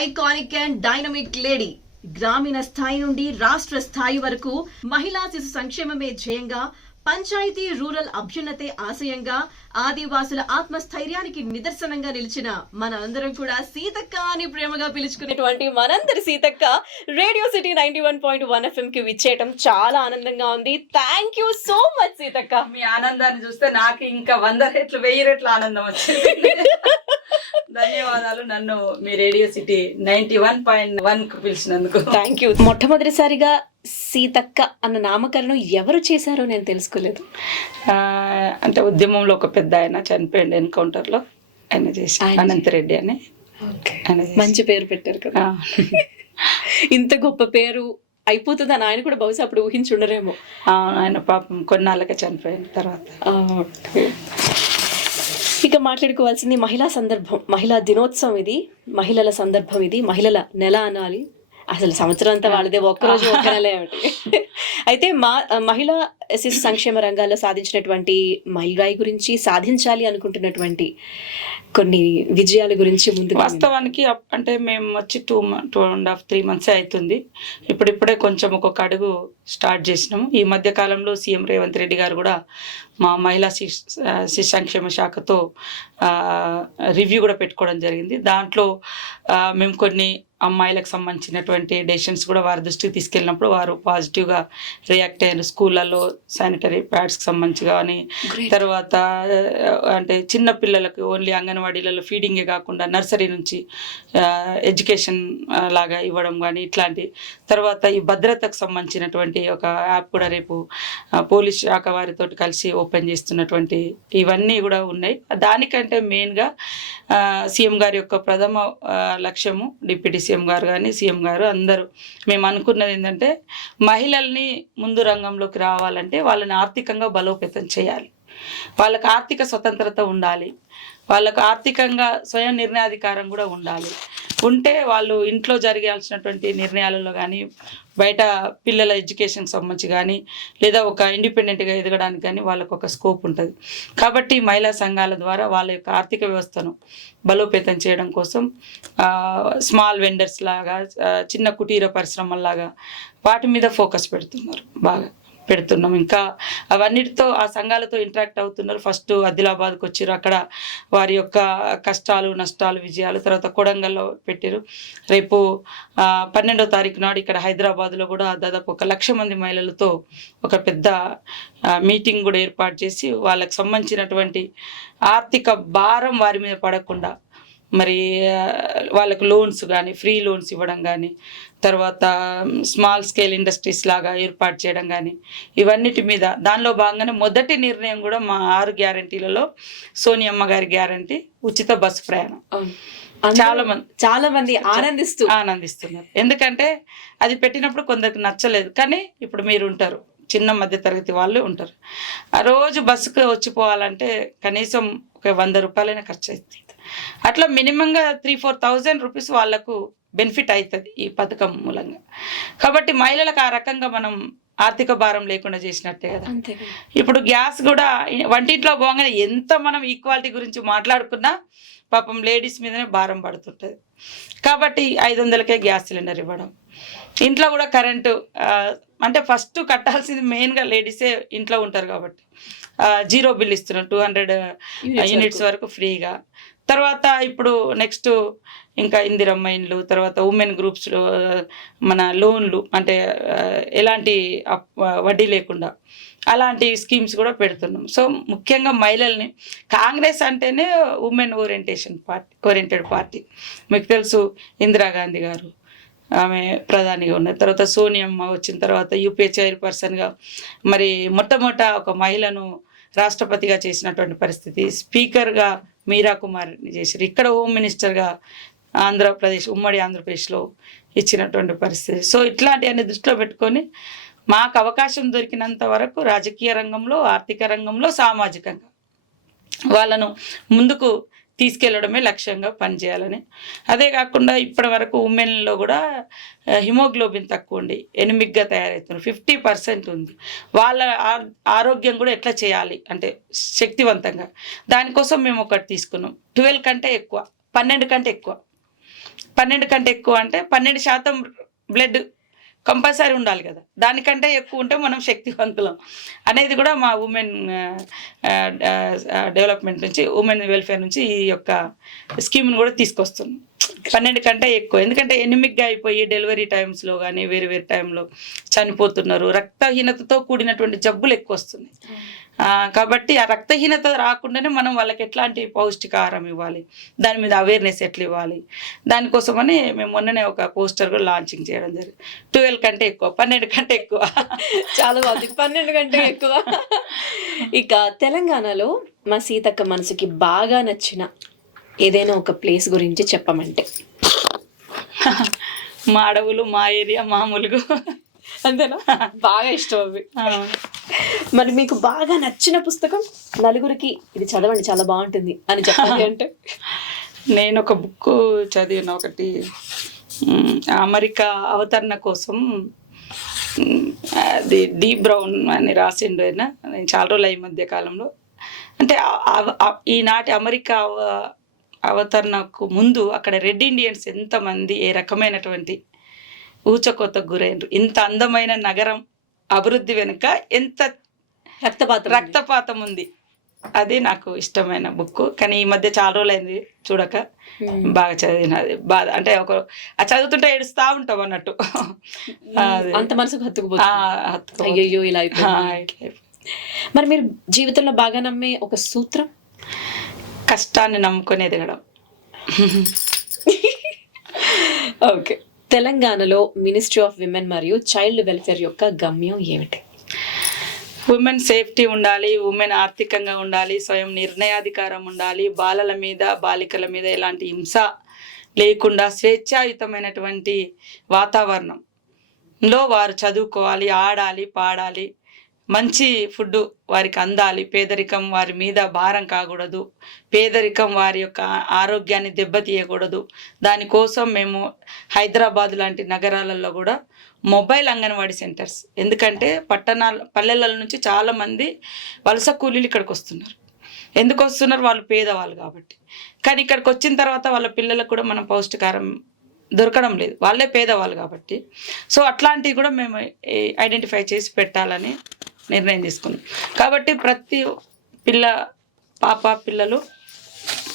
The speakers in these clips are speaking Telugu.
Iconic and dynamic lady. గ్రామీణ స్థాయి నుండి రాష్ట్ర స్థాయి వరకు మహిళా శిశు సంక్షేమమే ధ్యేయంగా, పంచాయతీ రూరల్ అభ్యున్నతే ఆశయంగా, ఆదివాసుల ఆత్మస్థైర్యానికి నిదర్శనంగా నిలిచిన మన అందరం కూడా సీతక్క అని ప్రేమగా పిలుచుకునేటువంటి మనందరి సీతక్క రేడియో సిటీ 91.1 FM కి విచ్చేయటం చాలా ఆనందంగా ఉంది. Thank you so much Seethakka. మీ ఆనందాన్ని చూస్తే నాకు ఇంకా 100 రెట్లు 1000 రెట్ల ఆనందం వచ్చింది. ధన్యవాదాలు నన్ను మీ రేడియో సిటీ 91.1 కు పిలిచినందుకు. Thank you. మొట్టమొదటిసారిగా సీతక్క అన్న నామకరణం ఎవరు చేశారో నేను తెలుసుకోలేదు. అంటే ఉద్యమంలో ఒక పెద్ద ఆయన చనిపోయింది ఎన్కౌంటర్లో, ఆయన చేసి అనంతరెడ్డి అని. మంచి పేరు పెట్టారు కదా. ఇంత గొప్ప పేరు అయిపోతుందని ఆయన కూడా బహుశా అప్పుడు ఊహించుండరేమో. ఆయన పాపం కొన్నాళ్ళకే చనిపోయిన తర్వాత. ఇక మాట్లాడుకోవాల్సింది మహిళా సందర్భం, మహిళా దినోత్సవం ఇది, మహిళల సందర్భం ఇది, మహిళల నెల అనాలి. అసలు సంవత్సరం అంతా వాళ్ళదే, ఒక్కరోజు ఒక్క నెల ఏమిటి. అయితే మహిళా శిశు సంక్షేమ రంగాల్లో సాధించినటువంటి మైలురాయి గురించి, సాధించాలి అనుకుంటున్నటువంటి కొన్ని విజయాల గురించి ముందు. వాస్తవానికి అంటే మేము వచ్చి 2.5-3 months అవుతుంది. ఇప్పుడిప్పుడే కొంచెం ఒక్కొక్క అడుగు స్టార్ట్ చేసినాము. ఈ మధ్య కాలంలో సీఎం రేవంత్ రెడ్డి గారు కూడా మా మహిళా శిశు సంక్షేమ శాఖతో రివ్యూ కూడా పెట్టుకోవడం జరిగింది. దాంట్లో మేము కొన్ని అమ్మాయిలకు సంబంధించినటువంటి డెసిషన్స్ కూడా వారి దృష్టికి తీసుకెళ్ళినప్పుడు వారు పాజిటివ్గా రియాక్ట్ అయ్యారు. స్కూళ్ళల్లో శానిటరీ ప్యాడ్స్కి సంబంధించి కానీ, తర్వాత అంటే చిన్న పిల్లలకు ఓన్లీ అంగన్వాడీలలో ఫీడింగే కాకుండా నర్సరీ నుంచి ఎడ్యుకేషన్ లాగా ఇవ్వడం కానీ ఇట్లాంటి, తర్వాత ఈ భద్రతకు సంబంధించినటువంటి ఒక యాప్ కూడా రేపు పోలీస్ శాఖ వారితో కలిసి ఓపెన్ చేస్తున్నటువంటి ఇవన్నీ కూడా ఉన్నాయి. దానికంటే మెయిన్గా సీఎం గారి యొక్క ప్రథమ లక్ష్యము, డిప్యూటీ సీఎం గారు కానీ సీఎం గారు అందరూ మేము అనుకున్నది ఏంటంటే మహిళల్ని ముందు రంగంలోకి రావాలంటే వాళ్ళని ఆర్థికంగా బలోపేతం చేయాలి, వాళ్ళకి ఆర్థిక స్వతంత్రత ఉండాలి, వాళ్ళకు ఆర్థికంగా స్వయం నిర్ణయాధికారం కూడా ఉండాలి. ఉంటే వాళ్ళు ఇంట్లో జరగాల్సినటువంటి నిర్ణయాలలో కానీ, బయట పిల్లల ఎడ్యుకేషన్కి సంబంధించి కానీ, లేదా ఒక ఇండిపెండెంట్గా ఎదగడానికి కానీ వాళ్ళకు ఒక స్కోప్ ఉంటుంది. కాబట్టి మహిళా సంఘాల ద్వారా వాళ్ళ యొక్క ఆర్థిక వ్యవస్థను బలోపేతం చేయడం కోసం స్మాల్ వెండర్స్ లాగా, చిన్న కుటీర పరిశ్రమల్లాగా వాటి మీద ఫోకస్ పెడుతున్నాం. ఇంకా అవన్నిటితో ఆ సంఘాలతో ఇంటరాక్ట్ అవుతున్నారు. ఫస్ట్ ఆదిలాబాద్కి వచ్చారు, అక్కడ వారి యొక్క కష్టాలు నష్టాలు విజయాలు, తర్వాత కొడంగల్లో పెట్టారు. రేపు 12వ తారీఖు నాడు ఇక్కడ హైదరాబాద్లో కూడా దాదాపు 1,00,000 మంది మహిళలతో ఒక పెద్ద మీటింగ్ కూడా ఏర్పాటు చేసి వాళ్ళకి సంబంధించినటువంటి ఆర్థిక భారం వారి మీద పడకుండా మరి వాళ్ళకు లోన్స్ కానీ, ఫ్రీ లోన్స్ ఇవ్వడం కానీ, తర్వాత స్మాల్ స్కేల్ ఇండస్ట్రీస్ లాగా ఏర్పాటు చేయడం కానీ, ఇవన్నిటి మీద దానిలో భాగంగానే మొదటి నిర్ణయం కూడా మా 6 గ్యారంటీలలో సోనియమ్మ గారి గ్యారంటీ ఉచిత బస్సు ప్రయాణం. చాలా మంది ఆనందిస్తున్నారు. ఎందుకంటే అది పెట్టినప్పుడు కొందరికి నచ్చలేదు, కానీ ఇప్పుడు మీరు ఉంటారు, చిన్న మధ్య తరగతి వాళ్ళు ఉంటారు, ఆ రోజు బస్సుకు వచ్చిపోవాలంటే కనీసం ఒక 100 రూపాయలైనా ఖర్చు అవుతుంది. అట్లా మినిమంగా 3,000-4,000 రూపీస్ వాళ్ళకు బెనిఫిట్ అవుతుంది ఈ పథకం మూలంగా. కాబట్టి మహిళలకు ఆ రకంగా మనం ఆర్థిక భారం లేకుండా చేసినట్టే కదా. ఇప్పుడు గ్యాస్ కూడా వంటింట్లో పోగానే ఎంత మనం ఈక్వాలిటీ గురించి మాట్లాడుకున్నా పాపం లేడీస్ మీదనే భారం పడుతుంటుంది. కాబట్టి 500కే గ్యాస్ సిలిండర్ ఇవ్వడం, ఇంట్లో కూడా కరెంటు అంటే ఫస్ట్ కట్టాల్సింది మెయిన్గా లేడీసే ఇంట్లో ఉంటారు కాబట్టి 0 బిల్ ఇస్తున్నాం, 200 యూనిట్స్ వరకు ఫ్రీగా. తర్వాత ఇప్పుడు నెక్స్ట్ ఇంకా ఇందిరమ్మ ఇండ్లు, తర్వాత ఉమెన్ గ్రూప్స్లో మన లోన్లు అంటే ఎలాంటి వడ్డీ లేకుండా అలాంటి స్కీమ్స్ కూడా పెడుతున్నాం. సో ముఖ్యంగా మహిళల్ని, కాంగ్రెస్ అంటేనే ఉమెన్ ఓరియంటెడ్ పార్టీ. మీకు తెలుసు ఇందిరాగాంధీ గారు ఆమె ప్రధానిగా ఉన్నారు, తర్వాత సోనియమ్మ వచ్చిన తర్వాత యూపీఏ చైర్పర్సన్గా మరి మొట్టమొదట ఒక మహిళను రాష్ట్రపతిగా చేసినటువంటి పరిస్థితి, స్పీకర్గా మీరా కుమార్ని చేశారు, ఇక్కడ హోమ్ మినిస్టర్గా ఉమ్మడి ఆంధ్రప్రదేశ్లో ఇచ్చినటువంటి పరిస్థితి. సో ఇట్లాంటివన్నీ దృష్టిలో పెట్టుకొని మాకు అవకాశం దొరికినంత వరకు రాజకీయ రంగంలో, ఆర్థిక రంగంలో, సామాజికంగా వాళ్ళను ముందుకు తీసుకెళ్లడమే లక్ష్యంగా పనిచేయాలని. అదే కాకుండా ఇప్పటి వరకు ఉమెన్లో కూడా హిమోగ్లోబిన్ తక్కువ ఉండి ఎనిమిక్గా తయారవుతున్నారు, 50% ఉంది. వాళ్ళ ఆరోగ్యం కూడా ఎట్లా చేయాలి అంటే శక్తివంతంగా, దానికోసం మేము ఒకటి తీసుకున్నాం. 12 కంటే ఎక్కువ, 12 కంటే ఎక్కువ 12 కంటే ఎక్కువ అంటే 12% బ్లడ్ కంపల్సరీ ఉండాలి కదా, దానికంటే ఎక్కువ ఉంటే మనం శక్తివంతులం అనేది కూడా మా ఉమెన్ డెవలప్మెంట్ నుంచి, ఉమెన్ వెల్ఫేర్ నుంచి ఈ యొక్క స్కీమ్ని కూడా తీసుకొస్తున్నాం. 12 కంటే ఎక్కువ, ఎందుకంటే ఎనిమిక్గా అయిపోయి డెలివరీ టైమ్స్లో కానీ వేరే వేరే టైంలో చనిపోతున్నారు. రక్తహీనతతో కూడినటువంటి జబ్బులు ఎక్కువ వస్తున్నాయి. కాబట్టి ఆ రక్తహీనత రాకుండానే మనం వాళ్ళకి ఎట్లాంటి పౌష్టికాహారం ఇవ్వాలి, దాని మీద అవేర్నెస్ ఎట్లా ఇవ్వాలి, దానికోసమని మేము మొన్ననే ఒక పోస్టర్ కూడా లాంచింగ్ చేయడం జరిగింది. 12 కంటే ఎక్కువ, 12 కంటే ఎక్కువ. చాలా బాగుంది, 12 కంటే ఎక్కువ. ఇక తెలంగాణలో మా సీతక్క మనసుకి బాగా నచ్చిన ఏదైనా ఒక ప్లేస్ గురించి చెప్పమంటే? మా అడవులు, మా ఏరియా, మా ములుగు. అంతేనా? బాగా ఇష్టం అవి. మరి మీకు బాగా నచ్చిన పుస్తకం, నలుగురికి ఇది చదవండి చాలా బాగుంటుంది అని చెప్పాలి అంటే? నేను ఒక బుక్ చదివిన, ఒకటి అమెరికా అవతరణ కోసం అది డి బ్రౌన్ అని రాసిండు ఆయన. నేను చాలా రోజులు ఈ మధ్య కాలంలో, అంటే ఈనాటి అమెరికా అవతరణకు ముందు అక్కడ రెడ్ ఇండియన్స్ ఎంతమంది ఏ రకమైనటువంటి ఊచకోతకు గురైనరు, ఇంత అందమైన నగరం అభివృద్ధి వెనుక ఎంత రక్తపాతం ఉంది. అది నాకు ఇష్టమైన బుక్. కానీ ఈ మధ్య చాలా రోజులైంది చూడక, బాగా చదివినది. బాధ అంటే చదువుతుంటే ఏడుస్తా ఉంటాం అన్నట్టు, అంత మనసుకు హత్తుకుపోతుంది. అయ్యో ఇలా అయిపోయింది. మరి మీరు జీవితంలో బాగా నమ్మే ఒక సూత్రం? కష్టాన్ని నమ్ముకొని ఎదగడం. ఓకే. తెలంగాణలో మినిస్ట్రీ ఆఫ్ విమెన్ మరియు చైల్డ్ వెల్ఫేర్ యొక్క గమ్యం ఏమిటి? ఉమెన్ సేఫ్టీ ఉండాలి, ఉమెన్ ఆర్థికంగా ఉండాలి, స్వయం నిర్ణయాధికారం ఉండాలి, బాలల మీద బాలికల మీద ఎలాంటి హింస లేకుండా స్వేచ్ఛాయుతమైనటువంటి వాతావరణంలో వారు చదువుకోవాలి, ఆడాలి, పాడాలి, మంచి ఫుడ్ వారికి అందాలి, పేదరికం వారి మీద భారం కాకూడదు, పేదరికం వారి యొక్క ఆరోగ్యాన్ని దెబ్బతీయకూడదు. దానికోసం మేము హైదరాబాద్ లాంటి నగరాలలో కూడా మొబైల్ అంగన్వాడీ సెంటర్స్, ఎందుకంటే పల్లెల నుంచి చాలామంది వలస కూలీలు ఇక్కడికి వస్తున్నారు. ఎందుకు వస్తున్నారు? వాళ్ళు పేదవాళ్ళు కాబట్టి. కానీ ఇక్కడికి వచ్చిన తర్వాత వాళ్ళ పిల్లలకు కూడా మనం పౌష్టికారం దొరకడం లేదు, వాళ్ళే పేదవాళ్ళు కాబట్టి. సో అట్లాంటివి కూడా మేము ఐడెంటిఫై చేసి పెట్టాలని నిర్ణయం తీసుకున్నాం. కాబట్టి ప్రతి పిల్లలు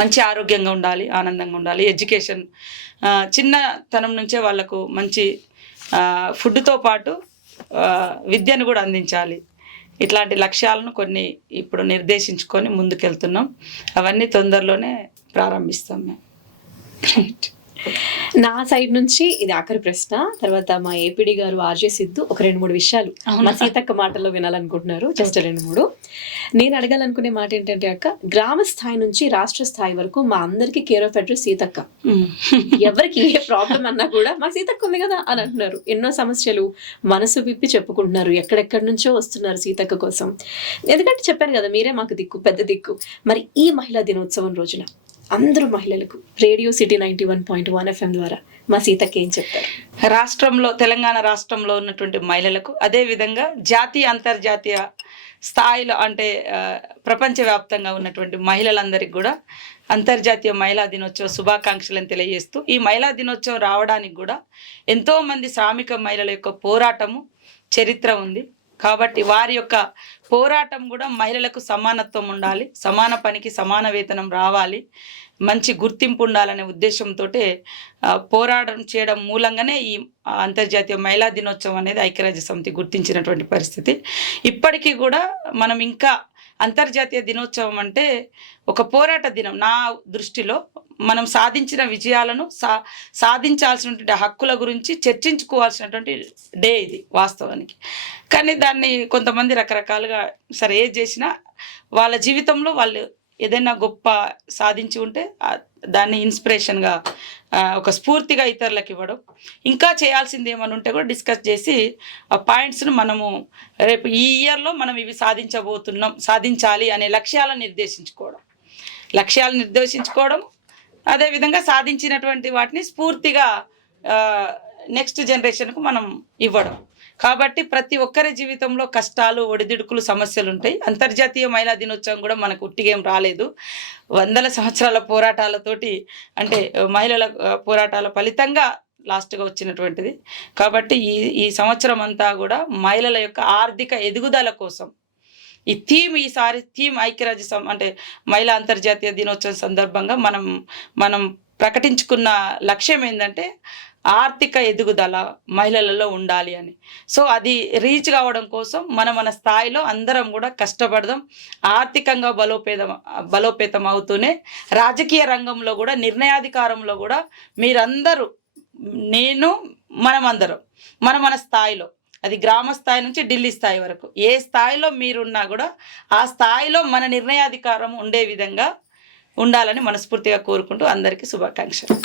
మంచి ఆరోగ్యంగా ఉండాలి, ఆనందంగా ఉండాలి. ఎడ్యుకేషన్ చిన్నతనం నుంచే వాళ్ళకు మంచి ఫుడ్తో పాటు విద్యను కూడా అందించాలి. ఇట్లాంటి లక్ష్యాలను కొన్ని ఇప్పుడు నిర్దేశించుకొని ముందుకెళ్తున్నాం. అవన్నీ తొందరలోనే ప్రారంభిస్తాం మేము. నా సైడ్ నుంచి ఇది ఆఖరి ప్రశ్న. తర్వాత మా ఏపీడీ గారు ఆర్జే సిద్ధు ఒక 2-3 విషయాలు మా సీతక్క మాటల్లో వినాలనుకుంటున్నారు. జస్ట్ 2-3. నేను అడగాలనుకునే మాట ఏంటంటే అక్క, గ్రామ స్థాయి నుంచి రాష్ట్ర స్థాయి వరకు మా అందరికి కేర్ ఆఫ్ అడ్రస్ సీతక్క. ఎవరికి ఏ ప్రాబ్లం అన్నా కూడా మా సీతక్క ఉంది కదా అని అంటున్నారు. ఎన్నో సమస్యలు మనసు విప్పి చెప్పుకుంటున్నారు. ఎక్కడెక్కడి నుంచో వస్తున్నారు సీతక్క కోసం. ఎందుకంటే చెప్పాను కదా, మీరే మాకు దిక్కు, పెద్ద దిక్కు. మరి ఈ మహిళా దినోత్సవం రోజున అందరూ మహిళలకు రేడియో సిటీ 91.1 FM ద్వారా మా సీతక్క ఏం చెప్తారు? రాష్ట్రంలో, తెలంగాణ రాష్ట్రంలో ఉన్నటువంటి మహిళలకు, అదేవిధంగా జాతీయ అంతర్జాతీయ స్థాయిలో అంటే ప్రపంచవ్యాప్తంగా ఉన్నటువంటి మహిళలందరికీ కూడా అంతర్జాతీయ మహిళా దినోత్సవ శుభాకాంక్షలను తెలియజేస్తూ, ఈ మహిళా దినోత్సవం రావడానికి కూడా ఎంతోమంది శ్రామిక మహిళల యొక్క పోరాటము చరిత్ర ఉంది. కాబట్టి వారి యొక్క పోరాటం కూడా మహిళలకు సమానత్వం ఉండాలి, సమాన పనికి సమాన వేతనం రావాలి, మంచి గుర్తింపు ఉండాలనే ఉద్దేశంతో పోరాటం చేయడం మూలంగానే ఈ అంతర్జాతీయ మహిళా దినోత్సవం అనేది ఐక్యరాజ్య సమితి గుర్తించినటువంటి పరిస్థితి. ఇప్పటికీ కూడా మనం ఇంకా అంతర్జాతీయ దినోత్సవం అంటే ఒక పోరాట దినం. నా దృష్టిలో మనం సాధించిన విజయాలను, సాధించాల్సినటువంటి హక్కుల గురించి చర్చించుకోవాల్సినటువంటి డే ఇది వాస్తవానికి. కానీ దాన్ని కొంతమంది రకరకాలుగా, సరే ఏది చేసినా వాళ్ళ జీవితంలో వాళ్ళు ఏదైనా గొప్ప సాధించి ఉంటే దాన్ని ఇన్స్పిరేషన్గా, ఒక స్ఫూర్తిగా ఇతరులకు ఇవ్వడం, ఇంకా చేయాల్సింది ఏమైనా ఉంటే కూడా డిస్కస్ చేసి ఆ పాయింట్స్ను మనము రేపు ఈ ఇయర్లో మనం ఇవి సాధించాలి అనే లక్ష్యాలను నిర్దేశించుకోవడం, అదేవిధంగా సాధించినటువంటి వాటిని స్ఫూర్తిగా నెక్స్ట్ జనరేషన్కు మనం ఇవ్వడం. కాబట్టి ప్రతి ఒక్కరి జీవితంలో కష్టాలు, ఒడిదుడుకులు, సమస్యలు ఉంటాయి. అంతర్జాతీయ మహిళా దినోత్సవం కూడా మనకు ఉట్టిగేం రాలేదు. వందల సంవత్సరాల పోరాటాలతోటి, అంటే మహిళల పోరాటాల ఫలితంగా లాస్ట్గా వచ్చినటువంటిది. కాబట్టి ఈ సంవత్సరం అంతా కూడా మహిళల యొక్క ఆర్థిక ఎదుగుదల కోసం ఈ ఈసారి థీమ్ ఐక్యరాజ్య అంటే మహిళా అంతర్జాతీయ దినోత్సవం సందర్భంగా మనం ప్రకటించుకున్న లక్ష్యం ఏంటంటే ఆర్థిక ఎదుగుదల మహిళలలో ఉండాలి అని. సో అది రీచ్ కావడం కోసం మన స్థాయిలో అందరం కూడా కష్టపడదాం. ఆర్థికంగా బలోపేతం అవుతూనే రాజకీయ రంగంలో కూడా, నిర్ణయాధికారంలో కూడా మీరందరూ, నేను, మనమందరం మన స్థాయిలో, అది గ్రామ స్థాయి నుంచి ఢిల్లీ స్థాయి వరకు ఏ స్థాయిలో మీరున్నా కూడా ఆ స్థాయిలో మన నిర్ణయాధికారం ఉండే విధంగా ఉండాలని మనస్ఫూర్తిగా కోరుకుంటూ అందరికీ శుభాకాంక్షలు.